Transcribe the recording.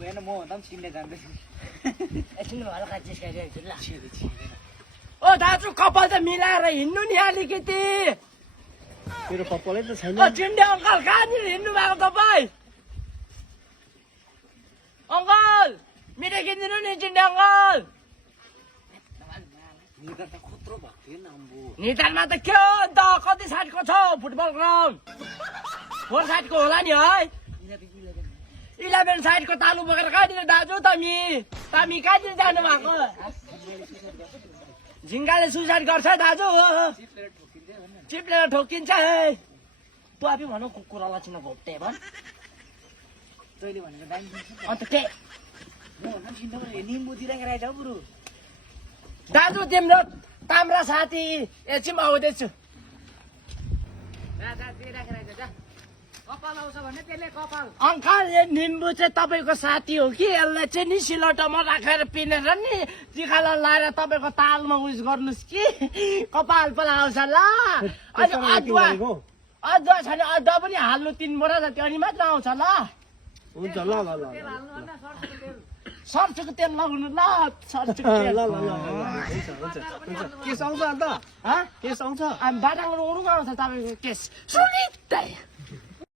होइन म भन्दा पनि चिन्ने जान्दैछु एकछिन हल्का चिस्काइरहेको छु ल ओ दाजु कपाल त मिलाएर हिँड्नु नि अलिकति मेरो कपालै त छैन चिन्डे अङ्कल कहाँनिर हिँड्नु भएको तपाईँ अङ्कल मिठाई किनिदिनु नि चिन्डे अङ्कल निधार त खत्रो भएको थियो नि अम्बो निधारमा त के हो अन्त कति साइडको छ फुटबल ग्राउन्ड 4 साइडको होला नि है 11 साइडको तालु बोकेर कहाँनिर दाजु तमी कहाँनिर जानु भएको झिङ्गाले सुसाइड गर्छ दाजु चिप्लेर ठोकिन्छ है तँ अब भनौ कुकुरलाई चिन्न घोप्टे भन तैँले भनेको दामी अन्त के म भन्दा पनि चिन्दैन निम्बु दिइराखेर आइज बुढो दाजु तिम्रो ताम्रा साथी एकछिन आउँदैछु कपाल आउँछ भने त्यसले कपाल अङ्कल यो निम्बु चाहिँ तपाईँको साथी हो कि यसलाई चाहिँ नि सिलौटोमा राखेर पिनेर नि तिखाला लाएर तपाईँको तालमा उस गर्नुहोस् कि कपाल पनि आउँछ ल अनि अदुवा छ भने अदुवा पनि हाल्नु 3 बोरा जति अनि मात्र आउँछ ल हुन्छ ल ल ल सर्चुको तेल लगाउनु ल सर्चुको तेल ल हुन्छ केस आउँछ अन्त केस आउँछ बाटाङबाट उडुङ आउँछ तपाईँको केस सुलित्तै